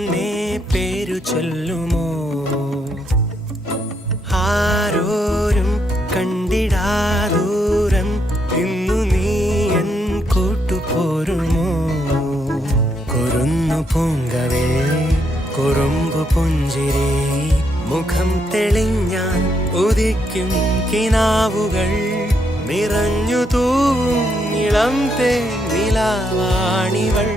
എന്നെ പേരു ചൊല്ലുമോ ആരോരും കണ്ടിടാദൂരം ഇന്നു നീ എൻ കൂട്ടുപോരുമോ കുരുന്നു പൂങ്കവേ കുറുമ്പു പുഞ്ചിരി മുഖം തെളിഞ്ഞാൻ ഉദിക്കും കിനാവുകൾ നിറഞ്ഞു തൂവും ഇളം തേനിലാവാണിവൾ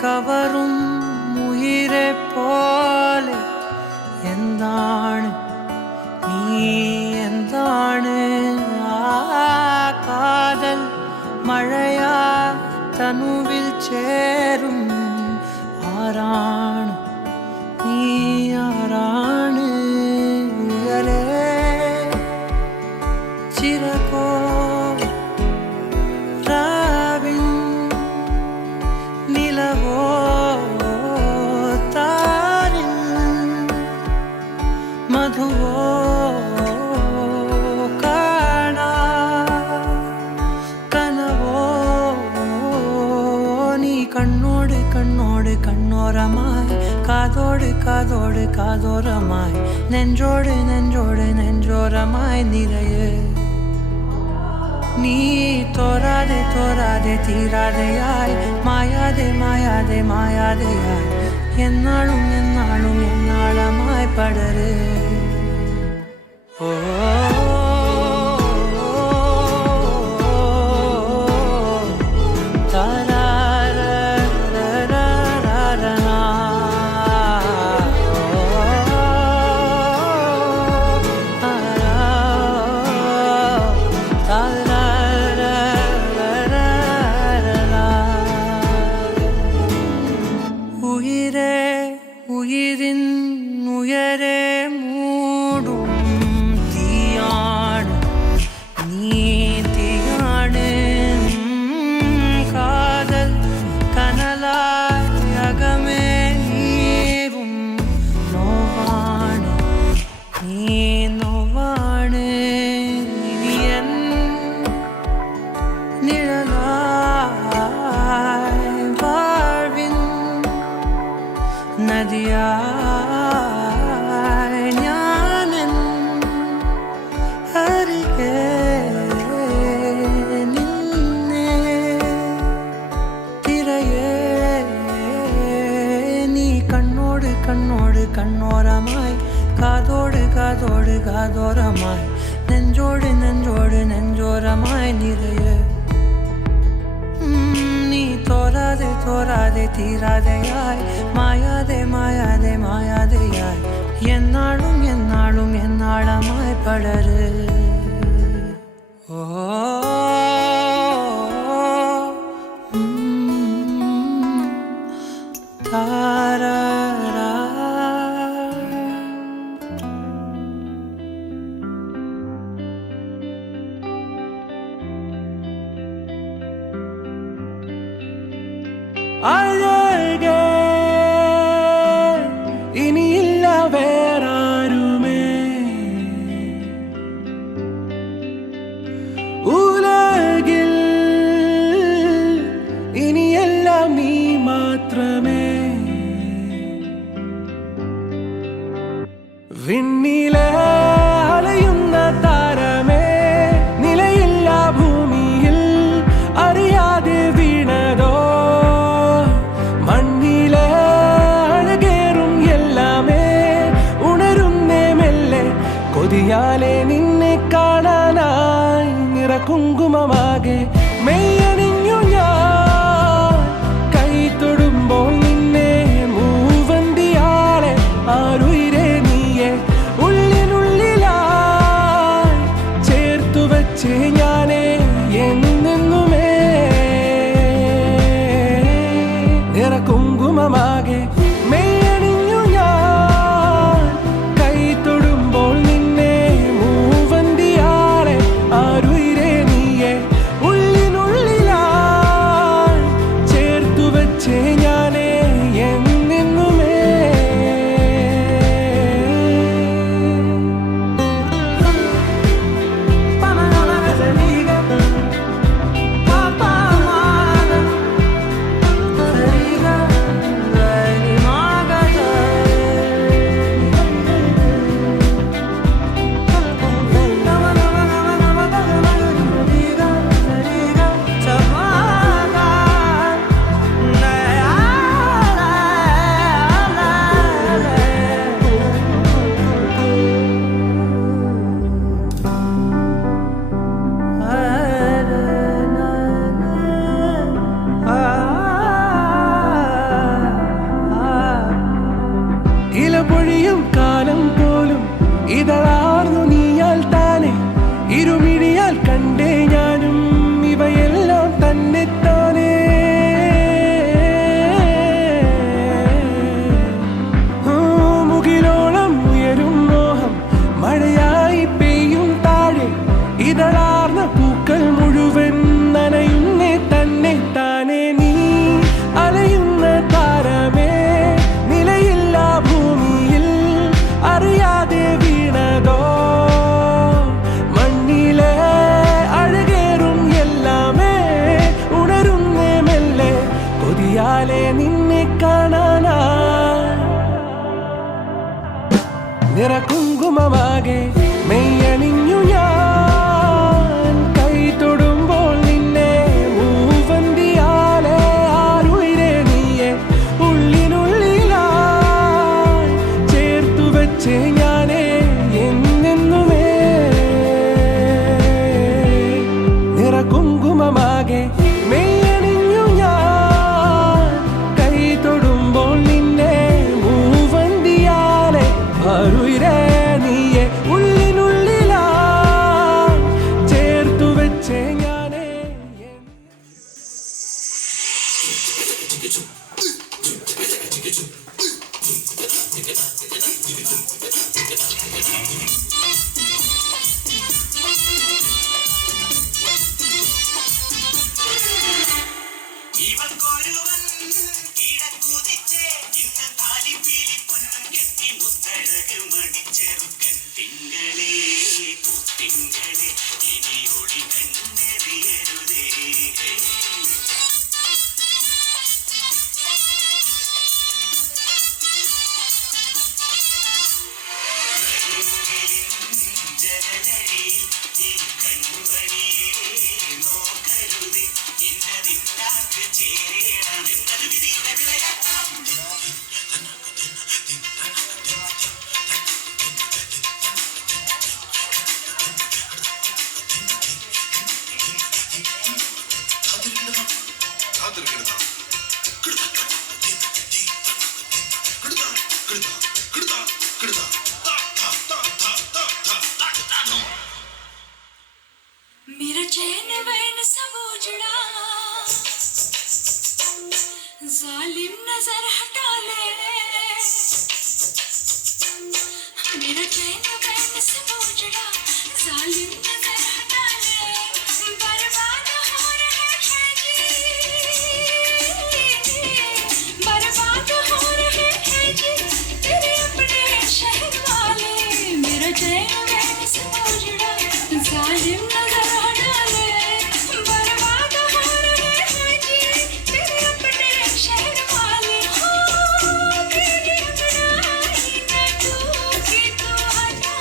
കവറും ഉയിരെ പോലെ എന്താണ് നീ എന്താണ് ആ കാതൽ മഴയാ തനുവിൽ ചേരും ആരാണ് നീ ആരാണ് ഉയരേ ചിരകോ കണ്ണോട് കണ്ണോട് കണ്ണോരമായി കാതോട് കാതോട് കാതോരമായി നെഞ്ചോട് നെഞ്ചോട് നെഞ്ചോരമായി നിറയെ നീ തോരാതെ തോരാതെ തീരാതെയായി മായാതെ മായാതെ മായാതെയായി എന്നാളും എന്നാളും എന്നാളമായി പടര് ഓ ഉയിരിൻ ഉയരെ മൂടും തീയാണ് നീ തീയാണ് കാതൽ കനലായി അകമേ നീറും നോവാണ് നീ നോവാണ് ഇനിയൻ നിഴലായി വാഴ്വിൻ നദിയായി ഞാനെൻ അരികെ നിന്നെ തിരയേ നീ കണ്ണോട് കണ്ണോട് കണ്ണോരമായി കാതോട് കാതോട് കാതോരമായി നെഞ്ചോട് നെഞ്ചോട് നെഞ്ചോരമായി നിറയെ തോരാതെ തോരാതെ തീരാതെയായി മായാതെ മായാതെ മായാതെയായി എന്നാളും എന്നാളും എന്നാളമായി പടര് ഓ താരാ അഴകേ ഇനിയില്ല വേറാരുമേ ഉലകിൽ ഇനിയെല്ലാം നീ മാത്രമേ വിണ്ണിലെ അലയുന്ന താരമേ നിലയില്ല ഭൂമിയിൽ അറിയാതെ വീണതോ നിറകുങ്കുമമാകെ മെയ്യണിഞ്ഞു ഞാൻ കൈ തൊടുമ്പോൾ നിന്നെ മൂവന്തിയാളെ ആരുയിരേ നീയെ ഉള്ളിനുള്ളിലായി ചേർത്തു വച്ച് ഞാനേ എന്നെന്നുമേ നിറകുങ്കുമമാകെ മെയ്യണിഞ്ഞു ഞാൻ കൈ തൊടുമ്പോൾ നിന്നെ മൂവന്തിയാളെ ആരുയിരേ നീയെ ഉള്ളിനുള്ളിലായി ചേർത്തു വച്ച് ഞാനേ എന്നെന്നുമേ ഇലപൊഴിയും കാലം പോലും ഇതളാർന്നു നീയാൽ താനെ ഇരുമിഴിയാൽ കണ്ടേ ഞാനും ഇവയെല്ലാം തന്നെത്താനേ മുകിലോളം ഉയരും മോഹം മഴയായി പെയ്യും താഴെ ഇതളാർന്ന പൂക്കൾ മുഴുവൻ നനയുന്നേ തന്നെ താനേ നീ അലയുന്ന താരമേ നിലയില്ല ഭൂമിയിൽ അറിയാതെ വീണതോ മണ്ണിലെ അഴകേറും എല്ലാമേ ഉണരുന്നേ മെല്ലെ കൊതിയാലെ നിന്നെ കാണാനാ നിറകുങ്കുമമാകെ മെയ്യണിഞ്ഞു ഞാൻ കൈ തൊടുമ്പോൾ നിന്നെ മൂവന്തിയാലെ ആരുയിരേ നീയെ ഉള്ളിനുള്ളിലായി ചേർത്തു വച്ച് ഞാനേ എന്നെന്നുമേ നിറകുങ്കുമമാകെ മെയ്യണിഞ്ഞു ഞാൻ കൈ തൊടുമ്പോൾ നിന്നെ മൂവന്തിയാലെ ആരുയിരേ നീയെ ഉള്ളിനുള്ളിലായി ചേർത്തു വെച്ച് ഞാനേ ഇവക്കൊരുവൻ കിടക്കുതിച്ചേ ഇന്ന് താലിപ്പീലി പൊന്നും കെട്ടി മുത്തഴക് മണിച്ചെറുക്കൻ തിങ്കളേ പുത്തിങ്കളേ ഇനി ഒളി കണ്ടെറിയരുതേ ജനലരിയിൽ ഈ കൺമണിയെ നോക്കരുതേ ഇന്നതിന്നാക്ക് ചേരണമെന്നത് വിധിയുടെ വിളയാട്ടം मेरा चैन वैन सब उजड़ा जालिम नजर हटा ले मेरा चैन वैन सब उजड़ा जालिम नजर हटा ले बर्बाद हो रहे हैं जी बर्बाद हो रहे हैं जी तेरे अपने शहर वाले मेरा चैन वैन सब उजड़ा जालिम नजर हटा ले बर्बाद हो रहे हैं जी तेरे अपने शहर वाले हो मेरी अंगड़ाई न टूटी तो हटा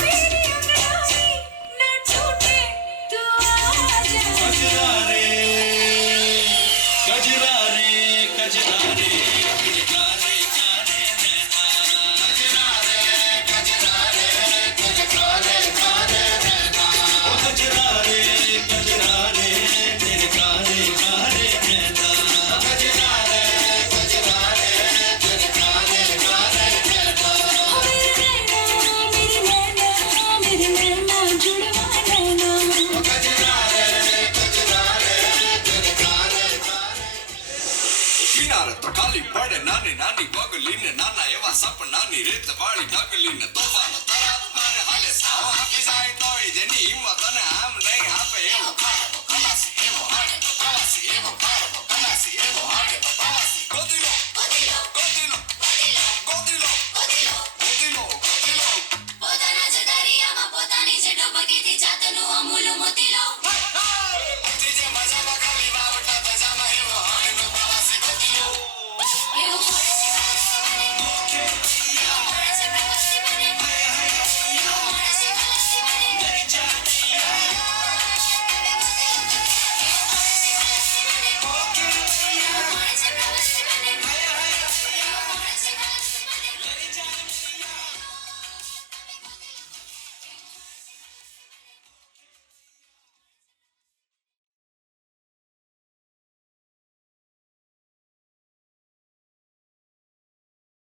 मेरी अंगड़ाई મારે તો ખાલી પડે નાની નાની પગલીને નાના એવા સપનાની રેત વાળી ડગલીને તોફાનો તરાપ મારે હાલે સાવ આપી જાય તોય જેની હિંમત અને આમ નહીં આપે એવો ખાડો ખલાસી એવો હાડે પ્રવાસી એવો ખાડો